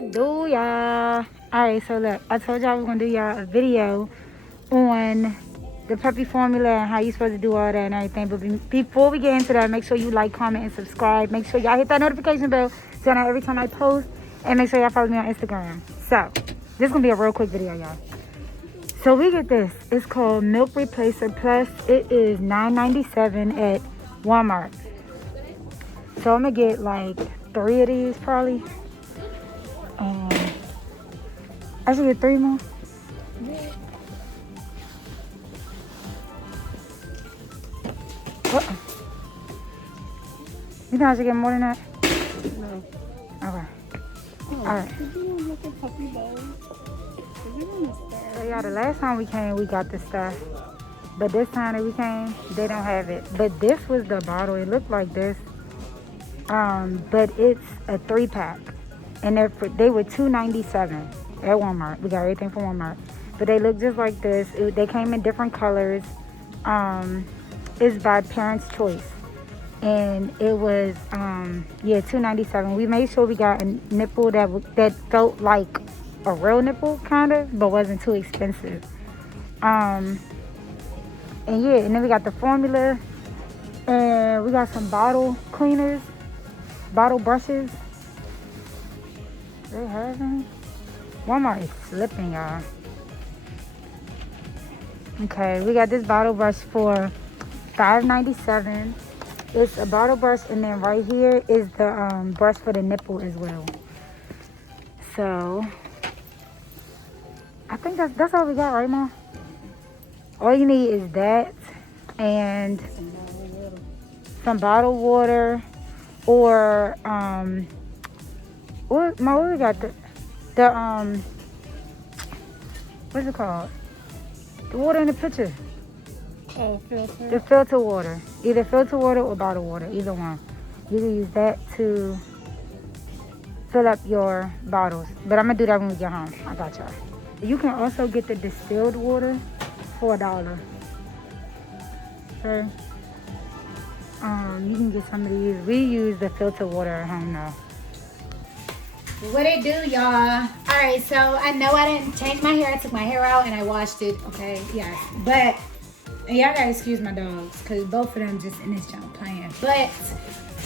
it do, y'all? Alright, so look, I told y'all I was gonna do y'all a video on the puppy formula and how you supposed to do all that and everything. But before we get into that, make sure you like, comment, and subscribe. Make sure y'all hit that notification bell so now every time I post, and make sure y'all follow me on Instagram. So this is gonna be a real quick video, y'all. So we get this. It's called Milk Replacer Plus. It is $9.97 at Walmart. So I'm gonna get like 3 of these probably. I should get 3 more. What? You think I should get more than that? No. Okay. Oh, Alright. did you want to look at puppy bows? So yeah, the last time we came, we got this stuff. But this time that we came, they don't have it. But this was the bottle. It looked like this. But it's a 3-pack. And they were $2.97 at Walmart. We got everything from Walmart. But they look just like this. They came in different colors. It's by Parents' Choice. And it was, yeah, $2.97. We made sure we got a nipple that felt like a real nipple, kind of, but wasn't too expensive. And yeah, and then we got the formula. And we got some bottle cleaners, bottle brushes. They have any? Walmart is slipping, y'all. Okay, we got this bottle brush for $5.97. It's a bottle brush, and then right here is the brush for the nipple as well. So I think that's all we got, right, Mom? All you need is that and some bottled water, or what we got? The what's it called? The water in the pitcher. Oh, filter. The filter water. Either filter water or bottled water. Either one. You can use that to fill up your bottles. But I'm going to do that when we get home. I got y'all. You can also get the distilled water for $1. Okay. You can get some of these. We use the filter water at home now. What it do, y'all? Alright, so I know I didn't change my hair. I took my hair out and I washed it. Okay, yes. But and y'all gotta excuse my dogs, because both of them just in this junk playing. But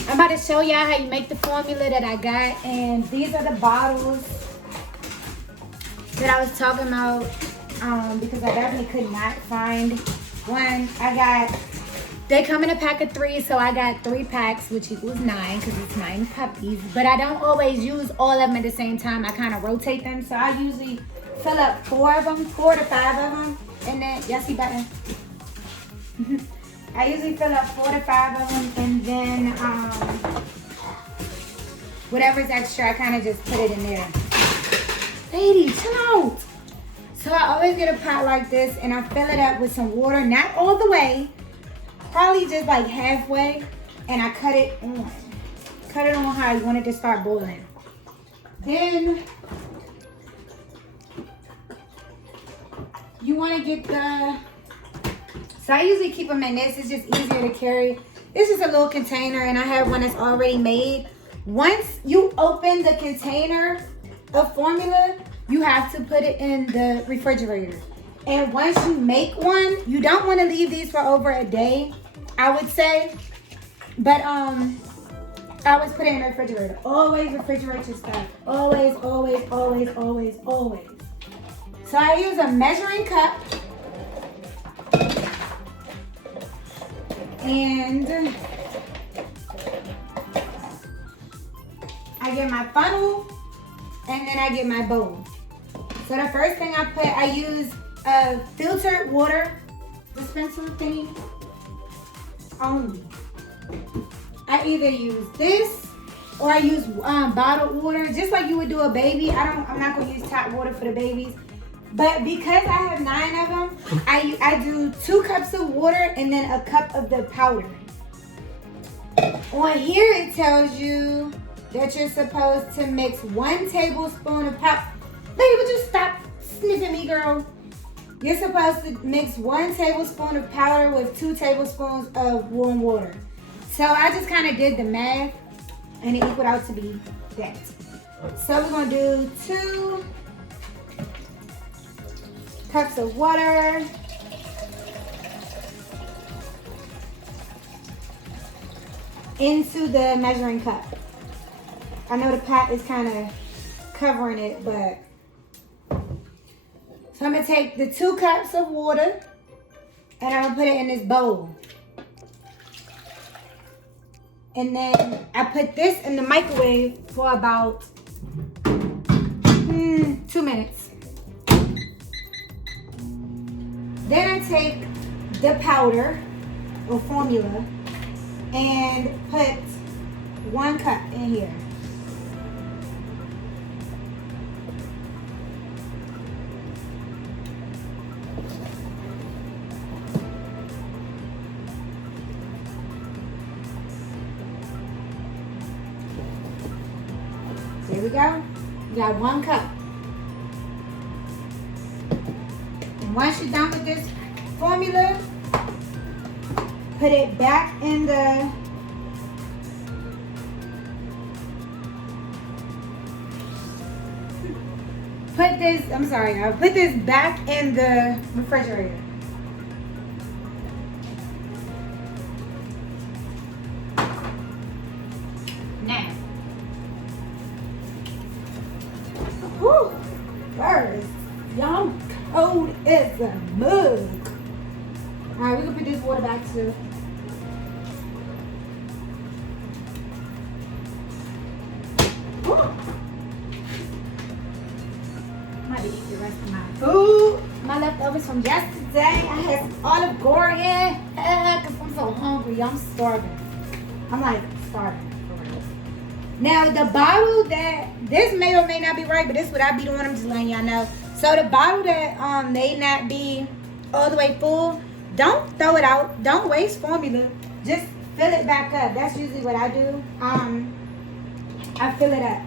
I'm about to show y'all how you make the formula that I got. And these are the bottles that I was talking about, because I definitely could not find one. They come in a pack of 3, so I got 3 packs, which equals 9, because it's 9 puppies. But I don't always use all of them at the same time. I kind of rotate them, so I usually fill up 4 of them, 4 to 5 of them, and then, yes, see button. I usually fill up 4 to 5 of them, and then whatever's extra, I kind of just put it in there. Lady, chill out. So I always get a pot like this, and I fill it up with some water, not all the way, probably just like halfway, and I cut it on. Cut it on how you want it to start boiling. Then you want to get the, so I usually keep them in this. It's just easier to carry. This is a little container, and I have one that's already made. Once you open the container of formula, you have to put it in the refrigerator. And once you make one, you don't want to leave these for over a day, I would say. But I always put it in the refrigerator. Always refrigerate your stuff. Always, always, always, always, always. So I use a measuring cup. And I get my funnel, and then I get my bowl. So the first thing I use a filtered water dispenser thingy only. I either use this or I use bottled water, just like you would do a baby. I'm not gonna use tap water for the babies. But because I have 9 of them, I do 2 cups of water and then a cup of the powder. On here it tells you that you're supposed to mix 1 tablespoon of powder. Lady, would you stop sniffing me, girl? You're supposed to mix 1 tablespoon of powder with 2 tablespoons of warm water. So I just kind of did the math, and it equaled out to be that. So we're gonna do 2 cups of water. Into the measuring cup. I know the pot is kind of covering it, but so I'm gonna take the 2 cups of water and I'm gonna put it in this bowl. And then I put this in the microwave for about 2 minutes. Then I take the powder or formula and put 1 cup in here. There we go. We got 1 cup. And once you're done with this formula, put it back in the put this back in the refrigerator. Now, whew, birds, y'all cold as a mug. All right, we're gonna put this water back too. Eat the rest of my food. My leftovers from yesterday. I had some olive Gordon because I'm so hungry. I'm starving. I'm like starving. Now the bottle that this may or may not be right, but this is what I be doing. I'm just letting y'all know. So the bottle that may not be all the way full, don't throw it out. Don't waste formula. Just fill it back up. That's usually what I do. I fill it up.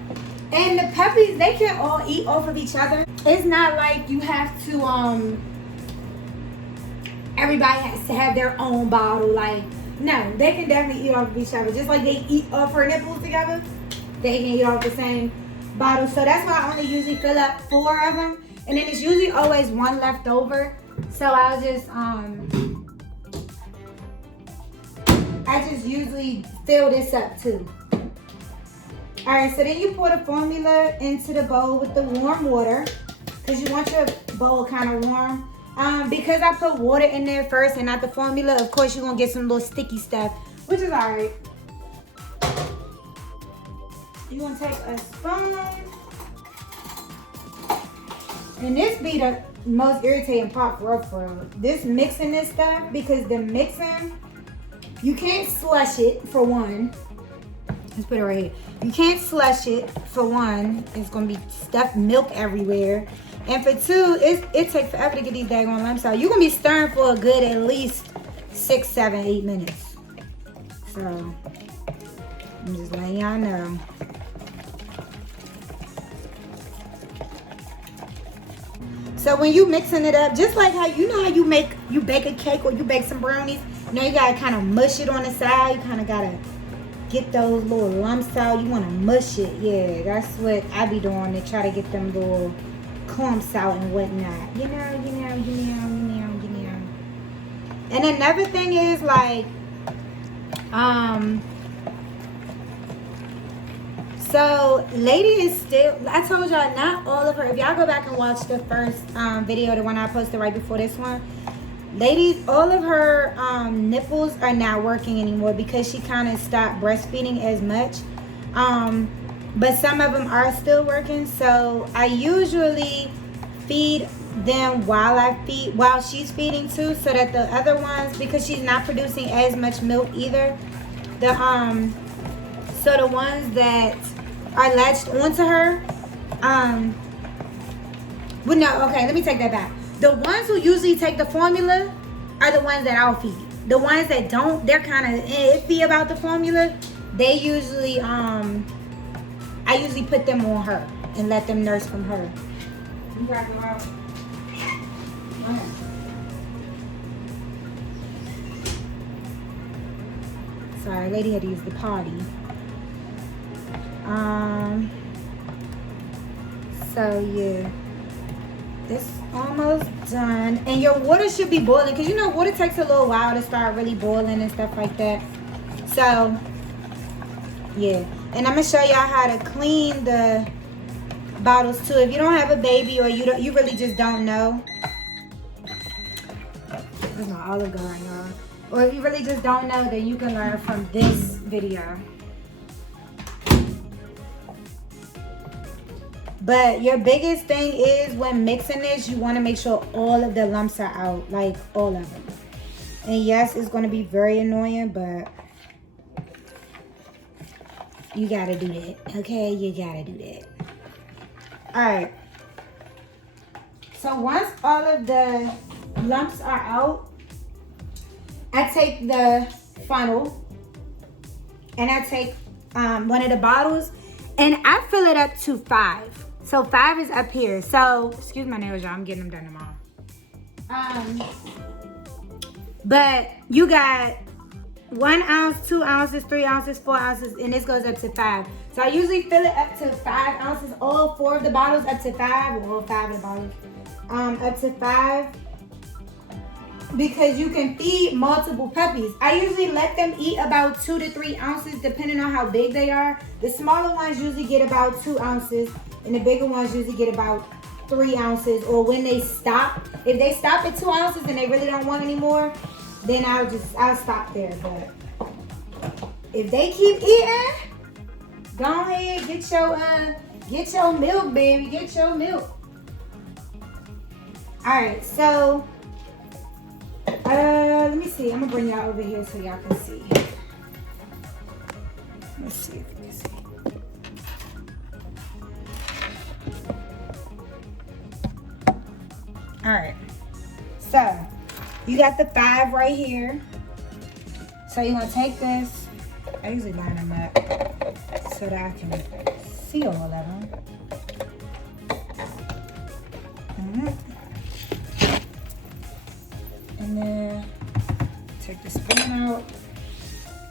And the puppies, they can all eat off of each other. It's not like you have to, everybody has to have their own bottle. Like, no, they can definitely eat off of each other. Just like they eat off her nipples together, they can eat off the same bottle. So that's why I only usually fill up 4 of them. And then it's usually always 1 left over. So I'll just, I just usually fill this up too. All right, so then you pour the formula into the bowl with the warm water because you want your bowl kind of warm. Because I put water in there first and not the formula, of course you're going to get some little sticky stuff, which is all right. You're going to take a spoon. And this be the most irritating part for real. This mixing this stuff, because the mixing, you can't slush it for one. Let's put it right here. You can't slush it for one. It's gonna be stuffed milk everywhere. And for 2, it takes forever to get these daggone lumps out. You're gonna be stirring for a good at least 6, 7, 8 minutes. So I'm just letting y'all know. So when you mixing it up, just like how you bake a cake or you bake some brownies, you gotta kind of mush it on the side. You kind of gotta get those little lumps out. You want to mush it. Yeah, that's what I be doing to try to get them little clumps out and whatnot. You know. And another thing is like, so lady is still, I told y'all not all of her, if y'all go back and watch the first video, the one I posted right before this one, ladies, all of her nipples are not working anymore because she kind of stopped breastfeeding as much. But some of them are still working. So I usually feed them while she's feeding too, so that the other ones, because she's not producing as much milk either, so the ones that are latched onto her, well, no, okay, let me take that back. The ones who usually take the formula are the ones that I'll feed. The ones that don't, they're kind of iffy about the formula. They usually, I usually put them on her and let them nurse from her. You got them out. Okay. Sorry, lady had to use the potty. So yeah, this almost done. And your water should be boiling, because you know water takes a little while to start really boiling and stuff like that. So yeah, and I'm gonna show y'all how to clean the bottles too. If you don't have a baby, or you really just don't know. There's my olive garden, y'all. Or if you really just don't know, then you can learn from this video. But your biggest thing is when mixing this, you want to make sure all of the lumps are out, like all of them. And yes, it's going to be very annoying, but you got to do that. Okay, you got to do that. All right. So once all of the lumps are out, I take the funnel and I take one of the bottles and I fill it up to 5. So 5 is up here. So, excuse my nails, y'all. I'm getting them done tomorrow. But you got 1 ounce, 2 ounces, 3 ounces, 4 ounces, and this goes up to 5. So I usually fill it up to 5 ounces. All 4 of the bottles up to 5, or all 5 of the bottles up to 5. Because you can feed multiple puppies. I usually let them eat about 2 to 3 ounces depending on how big they are. The smaller ones usually get about 2 ounces and the bigger ones usually get about 3 ounces. Or when they stop, if they stop at 2 ounces and they really don't want any more, then I'll stop there. But if they keep eating, go ahead, get your milk, baby, get your milk. All right, so let me see. I'm gonna bring y'all over here so y'all can see. Let's see if you can see. All right. So you got the 5 right here. So you're gonna take this. I usually line them up so that I can see all of them. And then take the spoon out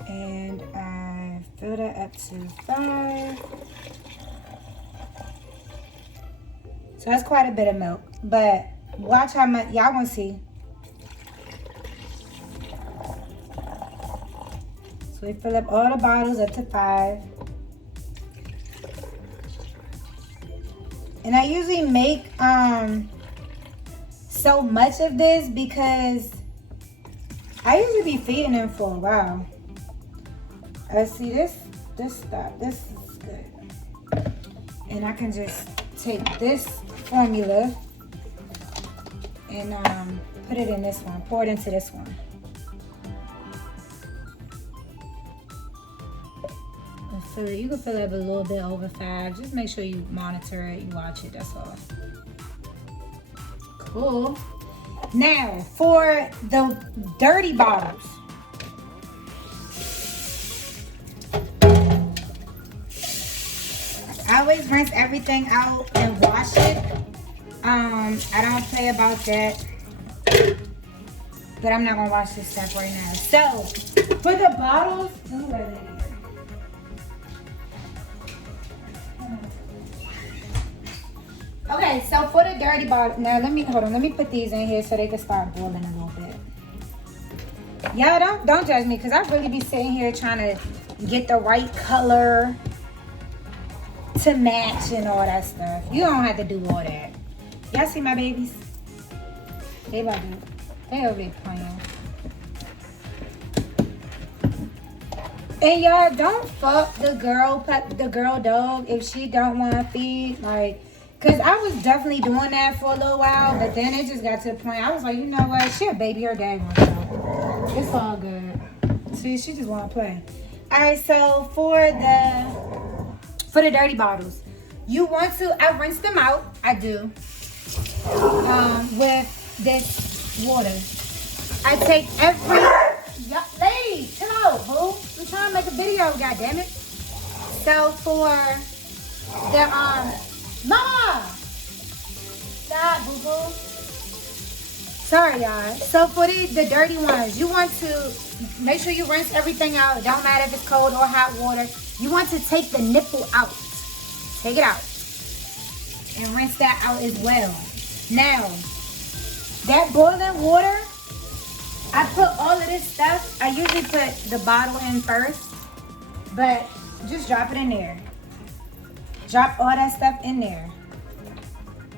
and I fill that up to 5. So that's quite a bit of milk, but watch how much, y'all wanna see. So we fill up all the bottles up to 5. And I usually make so much of this because I usually be feeding them for a while. See this stuff, this is good. And I can just take this formula and put it in this one, pour it into this one. So you can fill up a little bit over 5. Just make sure you monitor it, you watch it, that's all. Cool. Now, for the dirty bottles. I always rinse everything out and wash it. I don't play about that. But I'm not gonna wash this stuff right now. So, for the bottles, okay, so for the dirty bottle, now let me put these in here so they can start boiling a little bit. Y'all don't judge me, because I really be sitting here trying to get the right color to match and all that stuff. You don't have to do all that. Y'all see my babies? They over there playing. And y'all don't fuck the girl dog if she don't want to feed, like. Because I was definitely doing that for a little while, but then it just got to the point, I was like, you know what? She a baby, her dad wants to. It's all good. See, she just want to play. All right, so for the dirty bottles, you want to, I rinse them out, I do, with this water. I take every, lady, chill out, boo. I'm trying to make a video, goddammit. So for the, Mama! Stop, boo-boo. Sorry, y'all. So for the dirty ones, you want to make sure you rinse everything out. It don't matter if it's cold or hot water. You want to take the nipple out. Take it out. and rinse that out as well. Now, that boiling water, I put all of this stuff. I usually put the bottle in first, but just drop it in there. Drop all that stuff in there.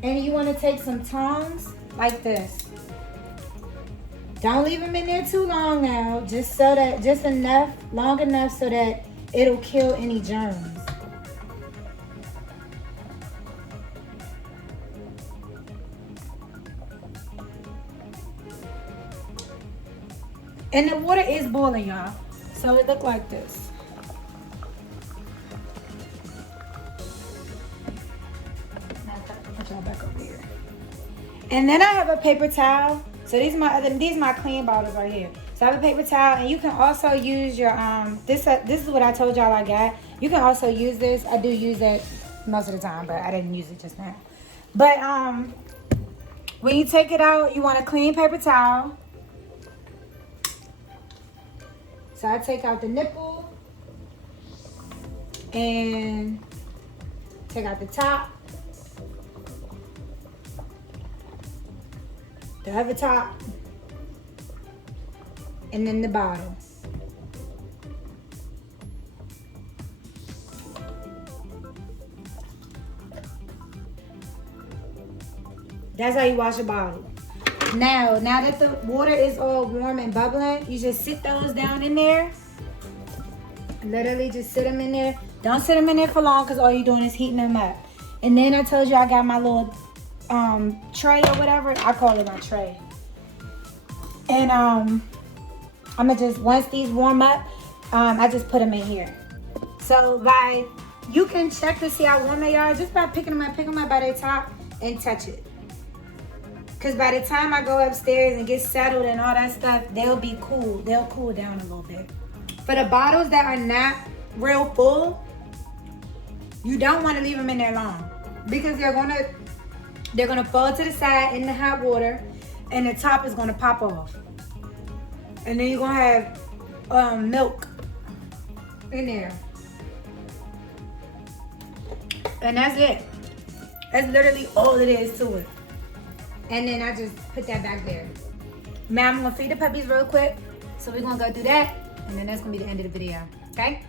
And you want to take some tongs like this. Don't leave them in there too long now. Just enough, long enough so that it'll kill any germs. And the water is boiling, y'all. So it look like this. Put y'all back over here. And then I have a paper towel. So these are my clean bottles right here. So I have a paper towel, and you can also use your this is what I told y'all I got. You can also use this. I do use it most of the time, but I didn't use it just now. But when you take it out, you want a clean paper towel. So I take out the nipple and take out the top, the other top, and then the bottom. That's how you wash a bottle. Now that the water is all warm and bubbling, you just sit those down in there. Literally just sit them in there. Don't sit them in there for long because all you're doing is heating them up. And then I told you I got my little tray or whatever. I call it my tray. And I'm gonna just, once these warm up, I just put them in here. So you can check to see how warm they are just by picking them up by their top and touch it. Because by the time I go upstairs and get settled and all that stuff, they'll be cool. They'll cool down a little bit. For the bottles that are not real full, you don't want to leave them in there long. Because they're gonna fall to the side in the hot water, and the top is gonna pop off. And then you're gonna have milk in there. And that's it. That's literally all it is to it. And then I just put that back there. Now I'm gonna feed the puppies real quick. So we're gonna go do that. And then that's gonna be the end of the video. Okay?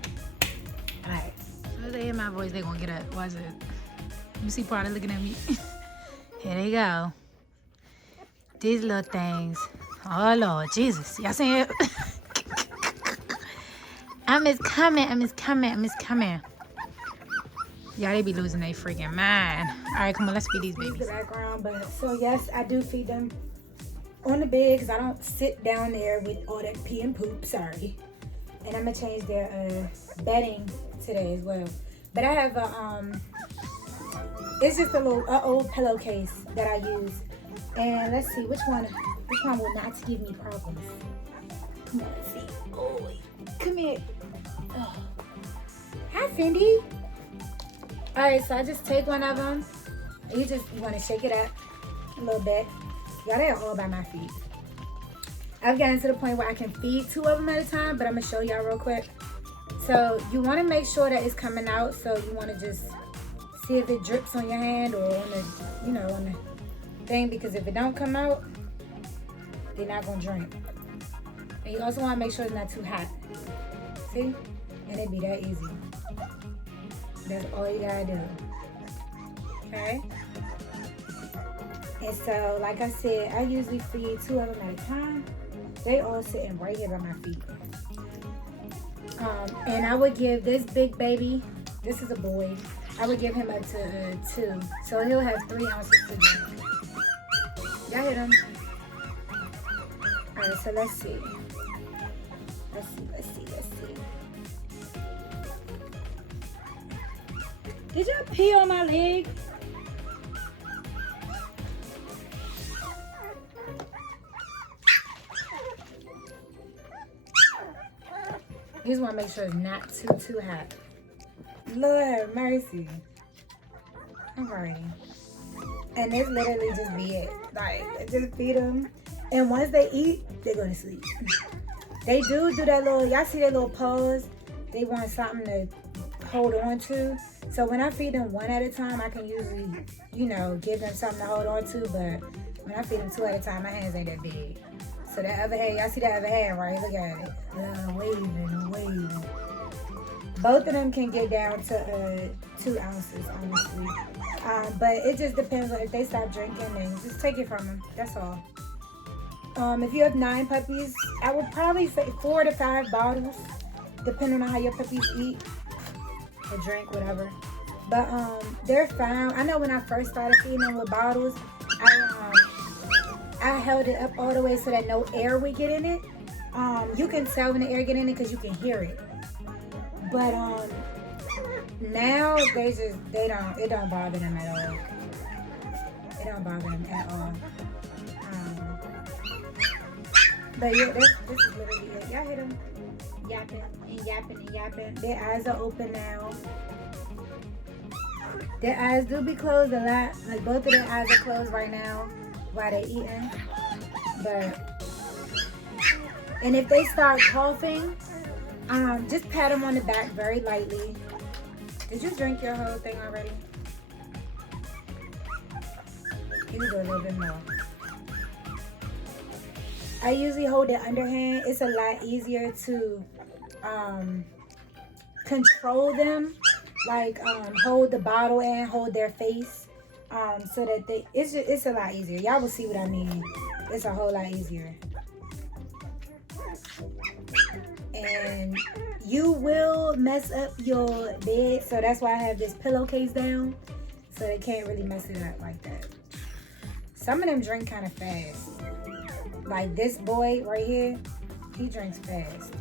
All right. As soon as they hear my voice, they're gonna get up. Watch it. You see Prada looking at me? Here they go. These little things. Oh Lord, Jesus. Y'all see it? I'm just coming. Yeah, they be losing their freaking mind. All right, come on, let's feed these babies. The background, but so yes, I do feed them on the bed because I don't sit down there with all that pee and poop. Sorry. And I'm gonna change their bedding today as well. But I have it's just a little old pillowcase that I use. And let's see which one will not give me problems. Come on, let's see. Oh, come here. Oh. Hi, Cindy. All right, so I just take one of them. You want to shake it up a little bit. Y'all, they're all by my feet. I've gotten to the point where I can feed 2 of them at a time, but I'm going to show y'all real quick. So you want to make sure that it's coming out. So you want to just see if it drips on your hand or on the, on the thing. Because if it don't come out, they're not going to drink. And you also want to make sure it's not too hot. See? And it'd be that easy. That's all you gotta do. Okay? And so, like I said, I usually feed 2 of them at a time. They all sitting right here by my feet. And I would give this big baby, this is a boy, I would give him up to 2. So he'll have 3 ounces to drink. Y'all hear him? Alright, so let's see. Let's see. Did y'all pee on my leg? You just want to make sure it's not too hot. Lord have mercy. Alrighty. And this literally just be it. Like, just feed them. And once they eat, they go to sleep. They do that little, y'all see that little pause? They want something to hold on to. So when I feed them one at a time, I can usually, you know, give them something to hold on to. But when I feed them two at a time, my hands ain't that big. So that other hand, y'all see that other hand, right? Look at it. Waving. Both of them can get down to 2 ounces, honestly. But it just depends on if they stop drinking, then just take it from them. That's all. If you have 9 puppies, I would probably say 4 to 5 bottles, depending on how your puppies eat or drink, whatever. But they're fine. I know when I first started feeding them with bottles, I held it up all the way so that no air would get in it. You can tell when the air get in it because you can hear it. But now it don't bother them at all. It don't bother them at all. But yeah, this is literally it. Y'all hear them yapping. Their eyes are open now. Their eyes do be closed a lot. Like both of their eyes are closed right now while they're eating. And if they start coughing, just pat them on the back very lightly. Did you drink your whole thing already? You can do a little bit more. I usually hold it underhand. It's a lot easier to control them. Like hold the bottle and hold their face. So that it's a lot easier. Y'all will see what I mean. It's a whole lot easier. And you will mess up your bed, so that's why I have this pillowcase down, so they can't really mess it up like that. Some of them drink kind of fast. Like this boy right here, he drinks fast.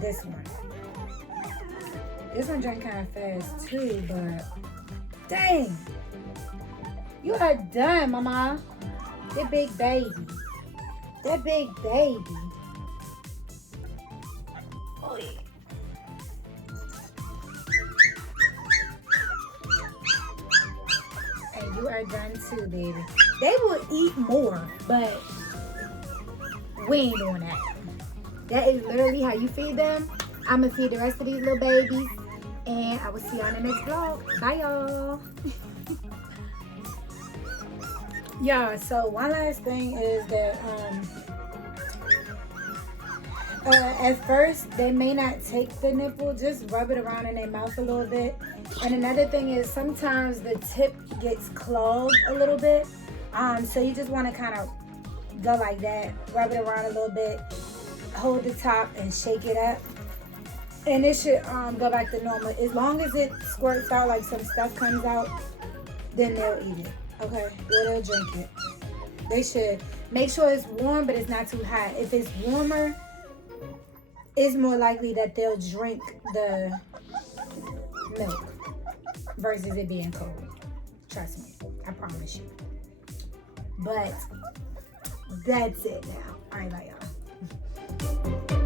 This one drank kind of fast too, but dang, you are done, mama. That big baby. Oh yeah. And you are done too, baby. They will eat more, but we ain't doing that. That is literally how you feed them. I'm gonna feed the rest of these little babies, and I will see y'all in the next vlog. Bye, y'all. Yeah, so one last thing is that at first they may not take the nipple, just rub it around in their mouth a little bit. And another thing is sometimes the tip gets clogged a little bit, so you just want to kind of go like that, rub it around a little bit, hold the top and shake it up, and it should go back to normal. As long as it squirts out, like some stuff comes out, then they'll eat it. Okay, or they'll drink it. They should make sure it's warm, but it's not too hot. If it's warmer, it's more likely that they'll drink the milk versus it being cold. Trust me, I promise you. But that's it now. All right, bye, y'all.